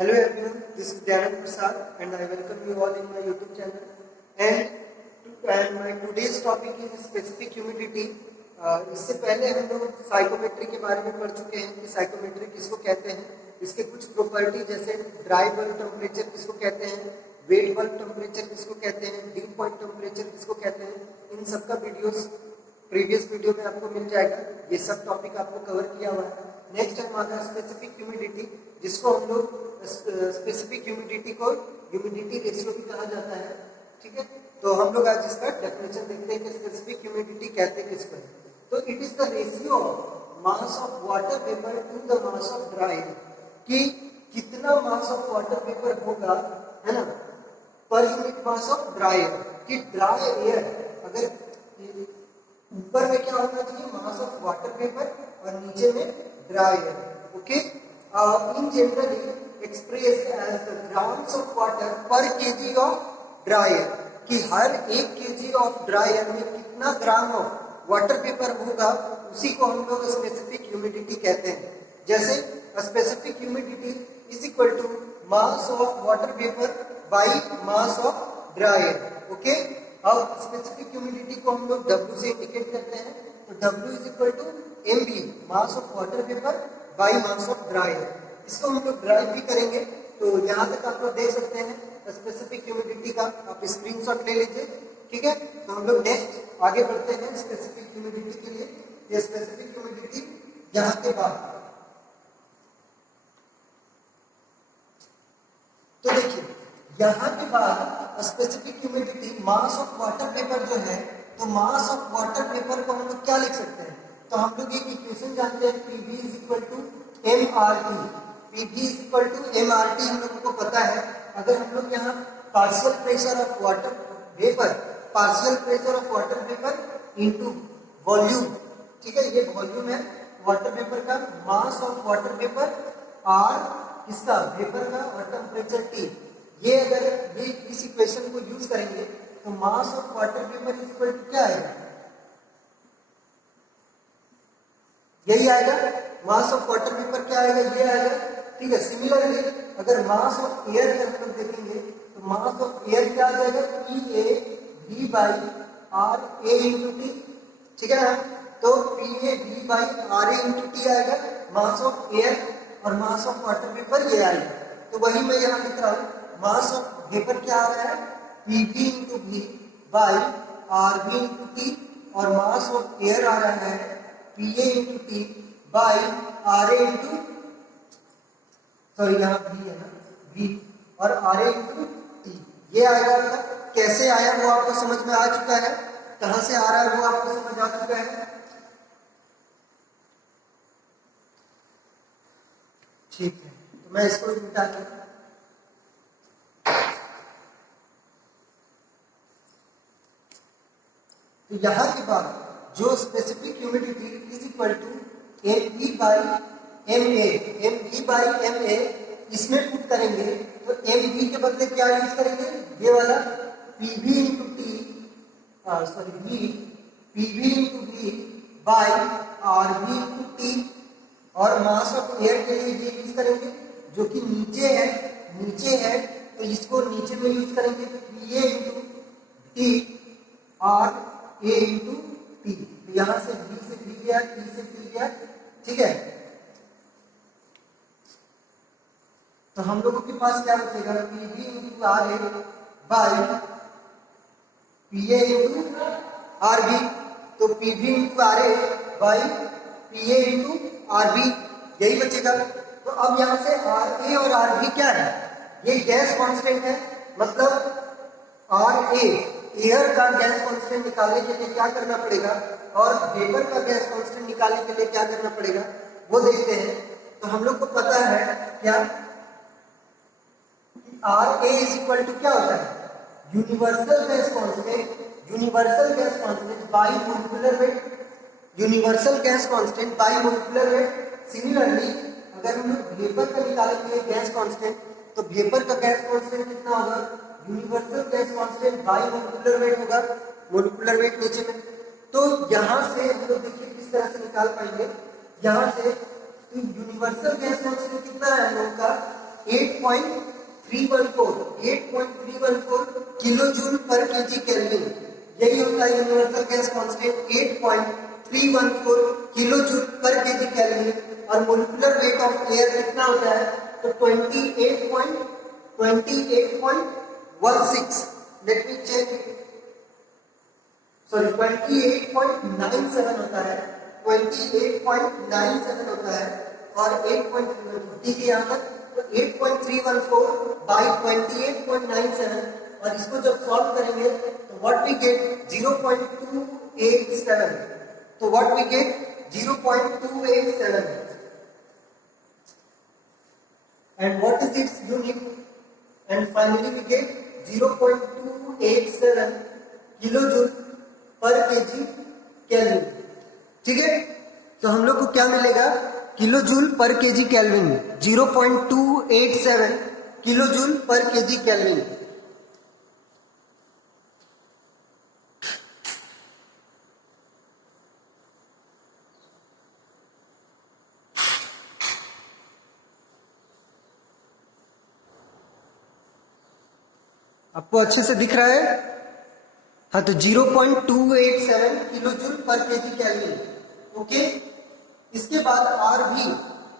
Hello everyone, this is Dyanand Prasad and I welcome you all in my YouTube channel. And my today's topic is specific humidity. इससे पहले हम लोग psychometry के बारे में पढ़ चुके हैं कि साइकोमेट्री किसको कहते हैं, इसके कुछ प्रॉपर्टी जैसे ड्राई बल्ब टेम्परेचर किसको कहते हैं, वेट बल्ब टेम्परेचर किसको कहते हैं, डी पॉइंट टेम्परेचर किसको कहते हैं, इन सब का वीडियोस प्रीवियस वीडियो में आपको मिल जाएगा। ये सब टॉपिक आपको कवर किया हुआ है। नेक्स्ट टाइम आ गया स्पेसिफिक ह्यूमिडिटी, जिसको हम लोग स्पेसिफिक ह्यूमिडिटी को ह्यूमिडिटी रेशियो भी कहा जाता है। ठीक है, तो हम लोग आज इसका डेफिनेशन देखते हैं कि स्पेसिफिक ह्यूमिडिटी कहते हैं किसको। तो it is the ratio of mass of water vapour to the mass of dry air, कि कितना मास ऑफ वाटर वेपर होगा, है ना, per unit mass of dry air. कि ड्राई एयर अगर ऊपर में क्या होना चाहिए, मास ऑफ वाटर वेपर, और नीचे में dry air. Okay, in generally expressed as the grams of water per kg of dry air, कि हर 1 kg of dry air में कितना ग्राम ऑफ वाटर वेपर होगा, उसी को हम लोग स्पेसिफिक ह्यूमिडिटी कहते हैं। जैसे specific humidity is equal to mass of water vapour by mass of dry air. Okay, अब स्पेसिफिक ह्यूमिडिटी को हम लोग W से इंडिकेट करते हैं। तो W is equal to MV, mass of water vapour by mass of dry air. इसको हम लोग ड्राइव भी करेंगे। तो यहाँ तक आप लोग देख सकते हैं स्पेसिफिक ह्यूमिडिटी का, आप स्क्रीनशॉट ले लीजिए। ठीक है, तो हम लोग नेक्स्ट आगे बढ़ते हैं स्पेसिफिक ह्यूमिडिटी के लिए। ये स्पेसिफिक ह्यूमिडिटी यहाँ के बाद, तो देखिए यहाँ के बाद specific humidity mass of water vapour जो है, तो मास ऑफ वाटर वेपर को हम लोग क्या लिख सकते हैं, तो हम लोग एक इक्वेशन जानते हैं, PV is equal to MRT। PV is equal to MRT हम लोगों को पता है। अगर हम लोग यहाँ partial pressure of water vapour, partial pressure of water vapour into volume, ठीक है, ये वॉल्यूम है वाटर वेपर का, मास ऑफ वाटर वेपर R किसका, वेपर का, और टेम्परेचर T। ये अगर ये इस इक्वेशन को यूज करेंगे तो mass of water vapour is equal to क्या आएगा, यही आएगा। मास ऑफ वाटर वेपर क्या आएगा, ये आएगा। ठीक है, सिमिलरली अगर मास ऑफ एयर का हम लोग देखेंगे तो मास ऑफ एयर क्या आ जाएगा, PAV by RA into T। ठीक है ना, तो PAV by RA into T आएगा मास ऑफ एयर, और मास ऑफ वाटर वेपर ये आएगा। तो वही मैं यहाँ लिख रहा हूँ, मास ऑफ वेपर क्या आ रहा है, PV into V by RV into T, और मास ऑफ एयर आ रहा है PA into T by RA into, sorry यहाँ V है ना, V और RA इंटू T, ये आएगा। कैसे आया वो आपको समझ में आ चुका है, कहां से आ रहा है वो आपको समझ आ चुका है। ठीक है, तो मैं इसको मिटा दूं। तो यहां के बाद जो specific humidity is equal to MV by MA, MV by MA, इसमें पुट करेंगे तो MV के बदले क्या यूज करेंगे, ये वाला PV into T, sorry V, PV into V by RV into T, और मास ऑफ एयर के लिए ये यूज करेंगे, जो कि नीचे है तो इसको नीचे में यूज करेंगे, तो PA इंटू T और A इंटू T। तो यहां से V से V गया, T से T गया। ठीक है, तो हम लोगों के पास क्या बचेगा, PV into RA by PA into RB। तो PV into RA by PA into RB, यही बचेगा। तो अब यहाँ से RA और RB क्या है, ये गैस कांस्टेंट है, मतलब RA एयर का गैस कांस्टेंट निकालने के लिए क्या करना पड़ेगा, और वेपर का गैस कांस्टेंट निकालने के लिए क्या करना पड़ेगा, वो देखते हैं। तो हम लोग को पता है क्या, RA इज इक्वल टू क्या होता है, universal gas constant, universal gas constant by molecular weight, universal gas constant by molecular weight. Similarly अगर हम लोग वेपर का निकालेंगे गैस कांस्टेंट, तो वेपर का गैस कांस्टेंट कितना होगा, universal gas constant by molecular weight होगा, मोलिकुलर वेट नीचे में। तो यहां से हम लोग देखिए किस तरह से निकाल पाएंगे, यहां से यूनिवर्सल गैस कांस्टेंट कितना है हम लोग का, 8.314 किलो जूल पर केजी केल्विन, यही होता है universal gas constant 8.314 kilo joule पर केजी केल्विन। और मोलिकुलर वेट ऑफ एयर कितना होता है, तो 28.16, लेट मी चेक, सॉरी 28.97 होता है, 28.97 होता है और 8.314 ठीक है यहाँ तक। तो 8.314 बाई 28.97 और इसको जब सॉल्व करेंगे तो व्हाट वी गेट 0.287, तो what we get 0.287 and what is its unit, and finally we get 0.287 kilojoule पर केजी केल्विन। ठीक है, तो हम लोग को क्या मिलेगा, किलो जूल पर केजी केल्विन 0.287 किलो जूल पर केजी केल्विन। आपको अच्छे से दिख रहा है, हाँ, तो 0.287 किलो जूल पर केजी केल्विन। ओके, इसके बाद आर भी,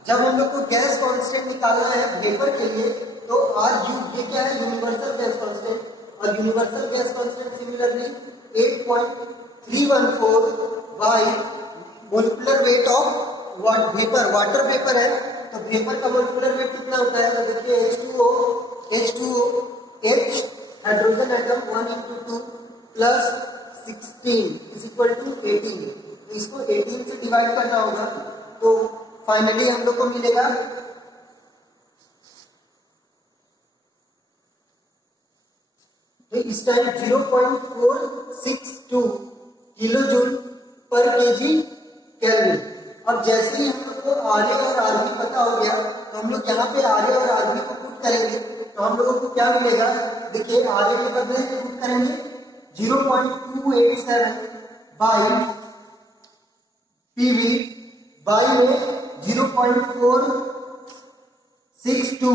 जब हम लोग को गैस कांस्टेंट निकालना है वेपर के लिए तो आर यू, ये क्या है, यूनिवर्सल गैस कांस्टेंट, और universal gas constant similarly 8.314 bye molecular weight of vapour, water vapour है तो वेपर का मोलिकुलर वेट कितना होता है, तो देखिए H hydrogen atom 1 × 2 plus 16 is equal to 18, तो इसको 18 से डिवाइड करना होगा, तो फाइनली हम लोग को मिलेगा तो इस टाइम 0.462 किलो जूल पर केजी केल्विन। अब जैसे ही हम लोग को आरए और आरबी पता हो गया तो हम लोग यहाँ पे आरए और आरबी को पुट करेंगे तो हम लोगों को क्या मिलेगा, देखिए आरए के बदले पुट करेंगे 0.287 बाई पीवी बाई में 0.462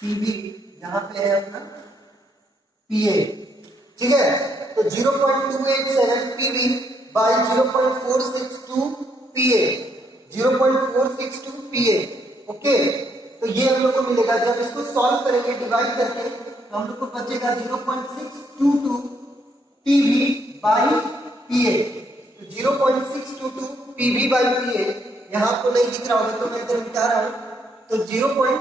पीवी, यहां पे है अपना पीए। ठीक है, तो 0.287 PV by 0.462 PA, 0.462 PA. Okay, तो ये हम लोग को मिलेगा, जब इसको सॉल्व करेंगे डिवाइड करके तो हम लोग को बचेगा 0.622 पीवी बाई पीए, तो 0.622 पीवी बाई पीए यहां आपको नहीं दिख रहा होगा तो मैं इधर मिटा रहा हूं, तो 0.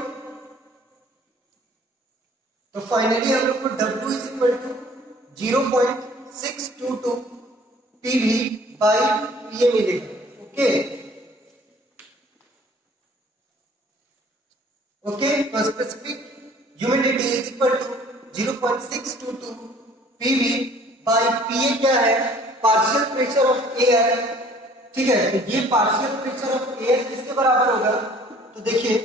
तो फाइनली हम लोग को W is equal to 0.622 PV by PA मिलेगा। ओके ओके, तो specific humidity is equal to 0.622 PV by PA क्या है, पार्शियल प्रेशर ऑफ एयर। ठीक है, तो ये पार्शियल प्रेशर ऑफ एयर किसके बराबर होगा, तो देखिए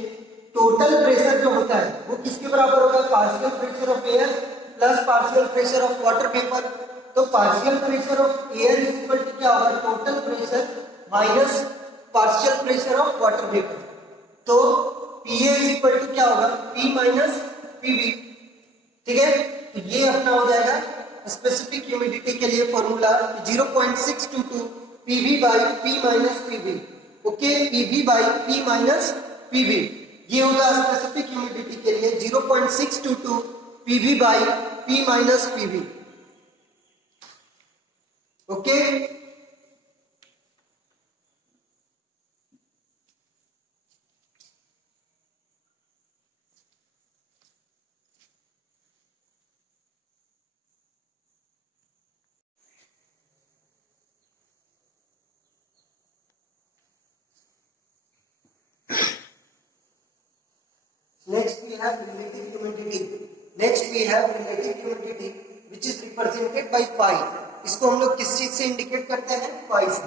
टोटल प्रेशर जो होता है वो किसके बराबर होगा, partial pressure of air plus partial pressure of water vapour. तो partial pressure of air is equal to क्या होगा, total pressure minus partial pressure of water vapour, तो पीए इज इक्वल टू क्या होगा, पी माइनस पीवी। ठीक है, तो ये अपना हो जाएगा स्पेसिफिक ह्यूमिडिटी के लिए formula 0.622 PV by P minus PV. Okay, PV by P minus PV, ये होगा स्पेसिफिक ह्यूमिडिटी के लिए 0.622 PV by P minus PV. Okay, next we have relative humidity which is represented by phi। इसको हम लोग किस चीज से इंडिकेट करते हैं, phi से,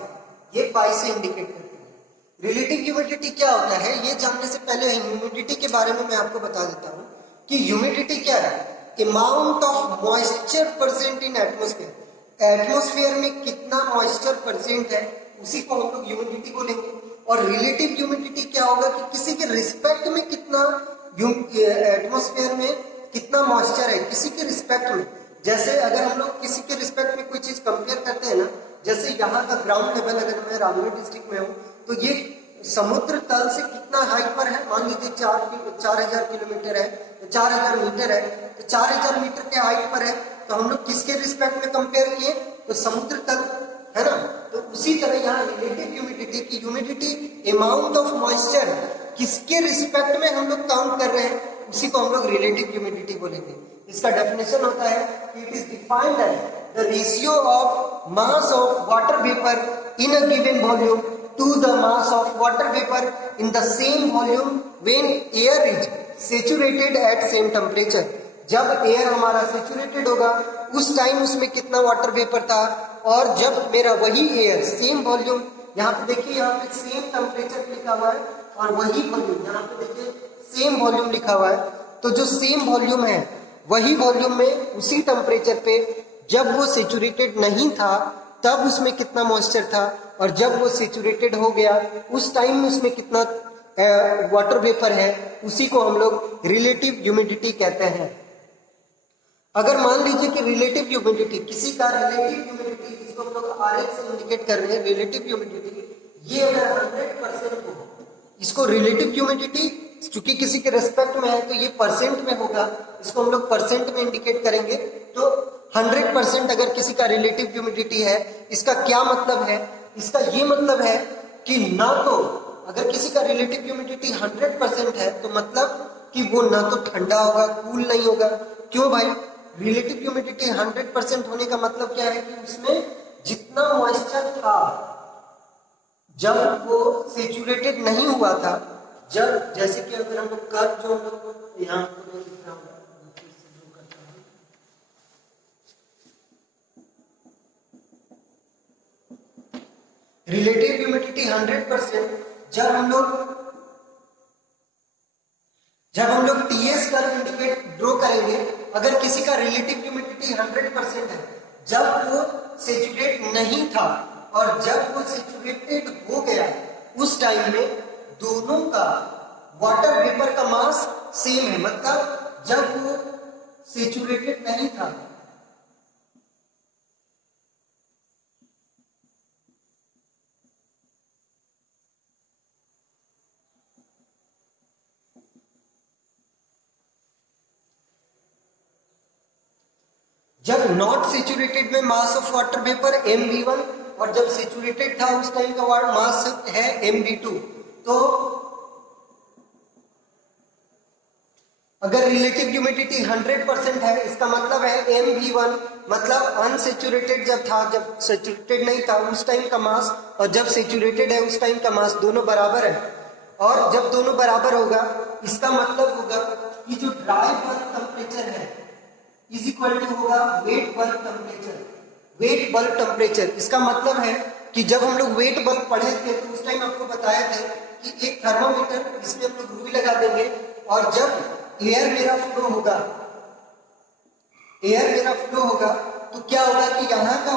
ये phi से इंडिकेट करते हैं। रिलेटिव ह्यूमिडिटी क्या होता है, ये जानने से पहले ह्यूमिडिटी के बारे में मैं आपको बता देता हूँ कि ह्यूमिडिटी क्या है, amount of moisture present in atmosphere. Atmosphere में कितना मॉइस्चर प्रेजेंट है उसी को हम लोग ह्यूमिडिटी बोलेंगे। और रिलेटिव ह्यूमिडिटी क्या होगा कि किसी के रिस्पेक्ट में कितना एटमॉस्फेयर में कितना मॉइस्चर है, किसी के रिस्पेक्ट में। जैसे अगर हम लोग किसी के रिस्पेक्ट में कोई चीज कंपेयर करते हैं ना, जैसे यहाँ का ग्राउंड लेवल अगर मैं रामगढ़ डिस्ट्रिक्ट में हूँ तो ये समुद्र तल से कितना हाइट पर है, मान लीजिए 4000 किलोमीटर है, 4000 मीटर है, तो 4000 मीटर के हाइट पर है, तो हम लोग किसके रिस्पेक्ट में कंपेयर किए, तो समुद्र तल, है ना। तो उसी तरह यहाँ रिलेटिव ह्यूमिडिटी की ह्यूमिडिटी अमाउंट ऑफ मॉइस्चर किसके रिस्पेक्ट में हम लोग काउंट कर रहे हैं, उसी को हम लोग रिलेटिव ह्यूमिडिटी बोलेंगे। इसका डेफिनेशन होता है कि it is defined as the ratio of mass of water vapour in a given volume to the mass of water vapour in the same volume when air is saturated at same temperature. जब air हमारा saturated होगा उस time उसमें कितना water vapour था, और जब मेरा वही एयर सेम वॉल्यूम, यहाँ पे देखिए यहाँ पे सेम टेम्परेचर लिखा हुआ है और वही वॉल्यूम, यहाँ पे देखिए सेम वॉल्यूम लिखा हुआ है, तो जो सेम वॉल्यूम है वही वॉल्यूम में उसी टेम्परेचर पे जब वो सेचुरेटेड नहीं था तब उसमें कितना मॉइस्चर था, और जब वो सेचुरेटेड हो गया उस टाइम में उसमें कितना वाटर वेपर है, उसी को हम लोग रिलेटिव ह्यूमिडिटी कहते हैं। अगर मान लीजिए कि रिलेटिव ह्यूमिडिटी, किसी का रिलेटिव ह्यूमिडिटी जिसको हम लोग आरएच से इंडिकेट कर रहे हैं, रिलेटिव ह्यूमिडिटी ये अगर 100% हो, इसको रिलेटिव ह्यूमिडिटी चूंकि किसी के रेस्पेक्ट में है तो ये परसेंट में होगा, इसको हम लोग परसेंट में इंडिकेट करेंगे। तो 100% अगर किसी का रिलेटिव ह्यूमिडिटी है, इसका क्या मतलब है, इसका ये मतलब है कि ना तो अगर किसी का रिलेटिव ह्यूमिडिटी 100% है तो मतलब कि वो ना तो ठंडा होगा, कूल नहीं होगा। क्यों भाई, रिलेटिव ह्यूमिडिटी 100% होने का मतलब क्या है कि उसमें जितना मॉइस्चर था जब वो सेचुरेटेड नहीं हुआ था, जब जैसे कि अगर हम लोग कर्व जो हम लोग यहाँ पर लिख रहा हूँ, रिलेटिव ह्यूमिडिटी 100% जब हम लोग टीएस कर्व इंडिकेट ड्रॉ करेंगे, अगर किसी का रिलेटिव ह्यूमिडिटी 100% है जब वो सेचुरेट नहीं था और जब वो सेचुरेटेड हो गया उस टाइम में दोनों का वाटर वेपर का मास सेम है, मतलब जब वो सेचुरेटेड नहीं था जब नॉट सेचुरेटेड में मास ऑफ वाटर वेपर mv1 और जब सेचुरेटेड था उस टाइम का मास है mv2। तो अगर रिलेटिव ह्यूमिडिटी 100% है इसका मतलब है mv1 मतलब अनसेचुरेटेड जब था, जब सेचुरेटेड नहीं था उस टाइम का मास, और जब सेचुरेटेड है उस टाइम का मास दोनों बराबर है। और जब दोनों बराबर होगा इसका मतलब होगा कि जो ड्राई बल्ब टेम्परेचर है इज इक्वल टू होगा wait bulb temperature. Wait bulb temperature इसका मतलब है कि जब हम लोग वेट बल्ब पढ़े थे तो उस टाइम आपको बताया था कि एक थर्मामीटर इसमें हम लोग रुई लगा देंगे और जब एयर मेरा फ्लो होगा तो क्या होगा कि यहाँ का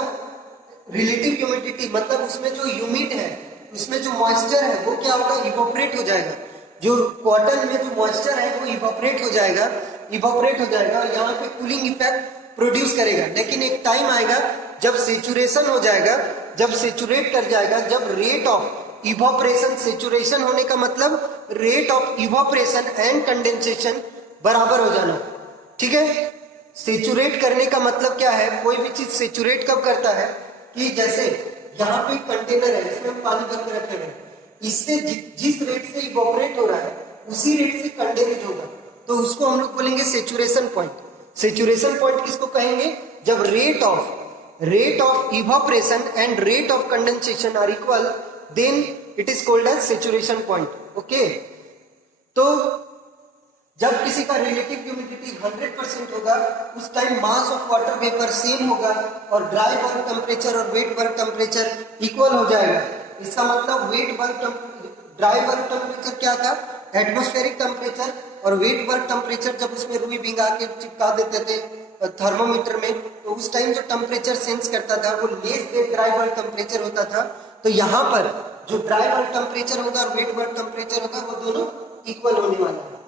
रिलेटिव ह्यूमिडिटी मतलब उसमें जो ह्यूमिड है, उसमें जो मॉइस्चर है वो क्या होगा, इवोपरेट हो जाएगा। जो कॉटन में जो मॉइस्चर है वो इवोपरेट हो जाएगा और यहाँ पे कूलिंग इफेक्ट प्रोड्यूस करेगा। लेकिन एक टाइम आएगा जब सेचुरेशन हो जाएगा, जब सेचुरेट कर जाएगा, जब रेट ऑफ इवोपरेशन, सेचुरेशन होने का मतलब rate of evaporation and condensation बराबर हो जाना, ठीक है। सेचुरेट करने का मतलब क्या है, कोई भी चीज सेचुरेट कब करता है कि जैसे यहाँ पे कंटेनर है इसमें हम पानी भर के रखे हुए, इससे जिस रेट से इवोपरेट हो रहा है उसी रेट से कंडेंस होगा, तो उसको हम लोग बोलेंगे सेचुरेशन पॉइंट। सेचुरेशन पॉइंट किसको कहेंगे, जब rate of evaporation and rate of condensation are equal, then it is called as saturation point. Okay, तो जब किसी का रिलेटिव ह्यूमिडिटी 100% होगा उस time mass of water vapour same होगा और ड्राई बल्ब टेम्परेचर और वेट बल्ब टेम्परेचर इक्वल हो जाएगा। इसका मतलब ड्राई बल्ब टेम्परेचर क्या था, एटमॉस्फेरिक टेम्परेचर, और वेट बल्ब टेम्परेचर जब उसमें रुई भिंगा के चिपका देते थे थर्मोमीटर में तो उस टाइम जो टेम्परेचर सेंस करता था वो less than dry bulb temperature होता था। तो यहाँ पर जो ड्राई बल्ब टेम्परेचर होगा और वेट बल्ब टेम्परेचर होगा वो दोनों इक्वल होने वाला है।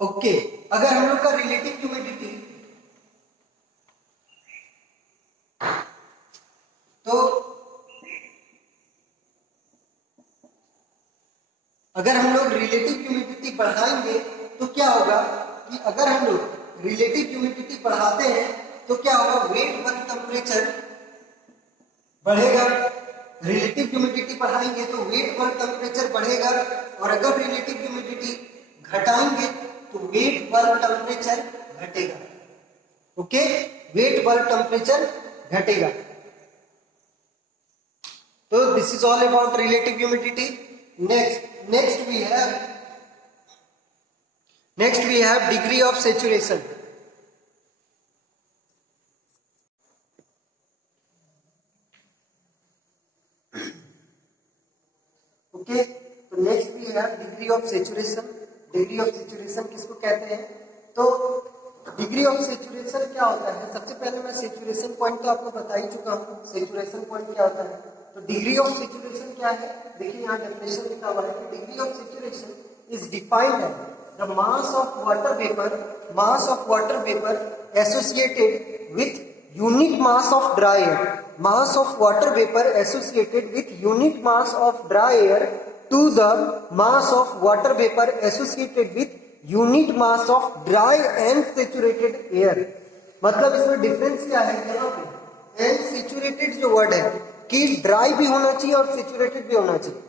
ओके, अगर हम लोग का रिलेटिव ह्यूमिडिटी, तो अगर हम लोग रिलेटिव ह्यूमिडिटी बढ़ाएंगे तो क्या होगा कि अगर हम लोग रिलेटिव ह्यूमिडिटी बढ़ाते हैं तो क्या होगा, वेट बल्ब टेम्परेचर बढ़ेगा। रिलेटिव ह्यूमिडिटी बढ़ाएंगे तो वेट बल्ब टेम्परेचर बढ़ेगा, और अगर रिलेटिव ह्यूमिडिटी घटाएंगे तो वेट बल्ब टेम्परेचर घटेगा। ओके, वेट बल्ब टेम्परेचर घटेगा। तो this is all about relative humidity. Next we have degree of saturation. Okay, तो next we have degree of saturation. Degree of saturation किसको कहते हैं? तो डिग्री ऑफ सेचुरेशन क्या होता है? सबसे पहले मैं सेचुरेशन पॉइंट तो आपको बता ही चुका हूँ। सेचुरेशन पॉइंट क्या होता है? तो डिग्री ऑफ सेचुरेशन क्या है? देखिए यहाँ डेफिनेशन लिखा हुआ है कि degree of saturation is defined as the mass of water vapour associated with unit mass of dry air. Mass of water vapor associated with unit mass of dry air to the mass of water vapor associated with unit mass of dry and saturated air. मतलब इसमें difference क्या है यहाँ पे? And saturated जो word है कि dry भी होना चाहिए और सेचुरेटेड भी होना चाहिए।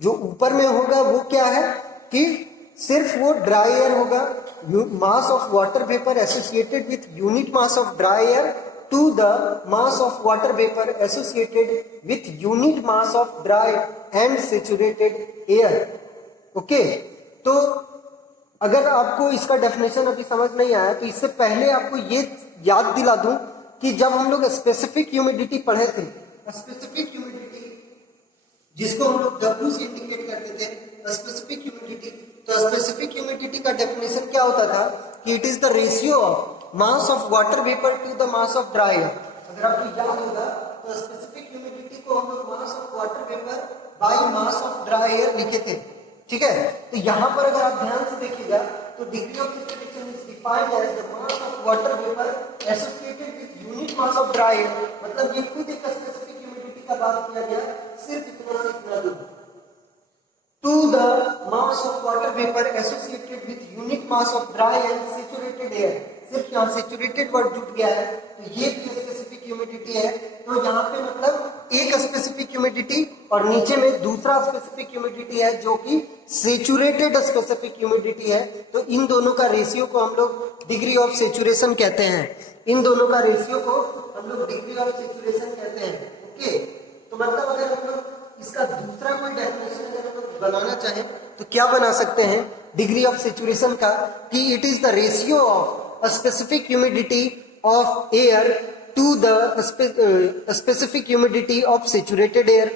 जो ऊपर में होगा वो क्या है कि सिर्फ वो ड्राई एयर होगा। मास of water vapour associated with unit mass of dry air to the mass of water vapor associated with unit mass of dry and saturated air. Okay, तो अगर आपको इसका डेफिनेशन अभी समझ नहीं आया तो इससे पहले आपको ये याद दिला दूं कि जब हम लोग स्पेसिफिक ह्यूमिडिटी पढ़े थे, स्पेसिफिक ह्यूमिडिटी जिसको हम लोग W से इंडिकेट करते थे, स्पेसिफिक ह्यूमिडिटी, तो स्पेसिफिक ह्यूमिडिटी का डेफिनेशन क्या होता था कि it is the ratio of mass of water vapour to the mass of dry air. अगर आपको याद होगा तो स्पेसिफिक ह्यूमिडिटी को हम लोग मास of water vapour by mass of dry air लिखे थे। ठीक है, तो यहाँ पर अगर आप ध्यान से देखिएगा तो degree of saturation is defined as the mass of water vapour associated with unit mass of dry air. मतलब ये खुद एक स्पेसिफिक ह्यूमिडिटी का बात किया गया, सिर्फ इतना से इतना दूर to the mass of water vapor associated with unit mass of dry and saturated air। सिर्फ यहाँ सेचुरेटेड वर्ड जुट गया है तो ये भी स्पेसिफिक ह्यूमिडिटी है। तो यहाँ पे मतलब एक स्पेसिफिक ह्यूमिडिटी और नीचे में दूसरा स्पेसिफिक ह्यूमिडिटी है जो कि सेचुरेटेड स्पेसिफिक ह्यूमिडिटी है। तो इन दोनों का रेशियो को हम लोग डिग्री ऑफ सेचुरेशन कहते हैं। इन दोनों का रेशियो को हम लोग डिग्री ऑफ सेचुरेशन कहते हैं। ओके, तो मतलब अगर हम लोग इसका दूसरा कोई डेफिनेशन अगर हम लोग बनाना चाहें तो क्या बना सकते हैं डिग्री ऑफ सेचुरेशन का कि it is the ratio of a specific humidity of air to the specific humidity of saturated air।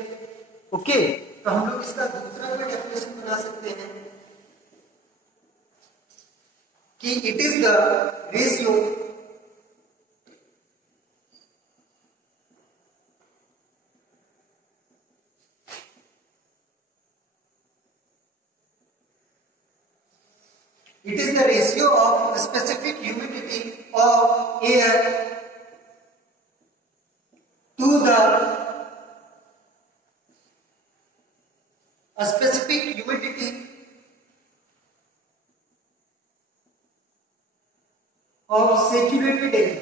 Okay, तो हम लोग इसका दूसरा कोई डेफिनेशन बना सकते हैं कि it is the ratio of specific humidity of air to the specific humidity of saturated air।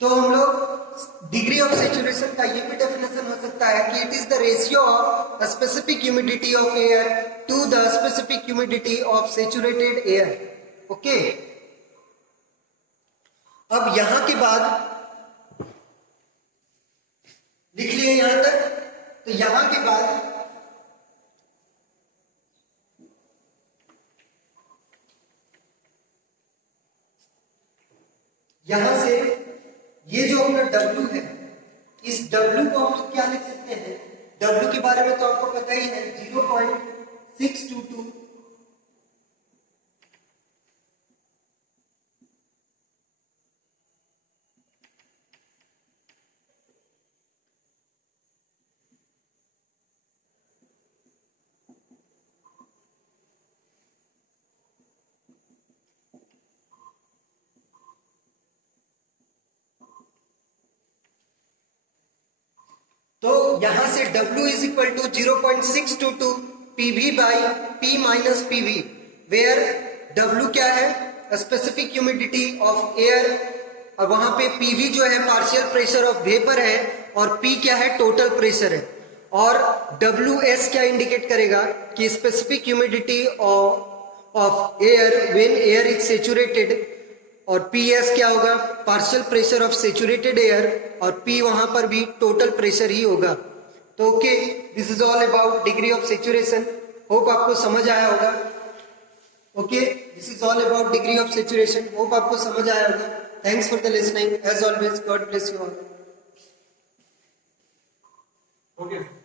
तो हम लोग डिग्री ऑफ सेचुरेशन का ये भी डेफिनेशन हो सकता है कि it is the ratio of specific humidity of air to the specific humidity of saturated air. Okay, अब यहां के बाद लिख लिए यहां तक। तो यहां के बाद यहां से ये जो अपना W है, इस W को हम लोग क्या लिख सकते हैं? W के बारे में तो आपको पता ही है 0.622 यहां से W is equal to 0.622 PV by P minus PV, where W क्या है, स्पेसिफिक ह्यूमिडिटी ऑफ एयर, और वहां पे PV जो है पार्शियल प्रेशर ऑफ वेपर है, और P क्या है, टोटल प्रेशर है। और WS क्या इंडिकेट करेगा कि specific humidity of air when air is saturated, और PS क्या होगा, partial pressure of saturated air, और P वहां पर भी टोटल प्रेशर ही होगा। तो okay, this is all about degree of saturation. Hope आपको समझ आया होगा। Okay, this is all about degree of saturation, hope आपको समझ आया होगा। Thanks for the listening, as always, God bless you all. Okay.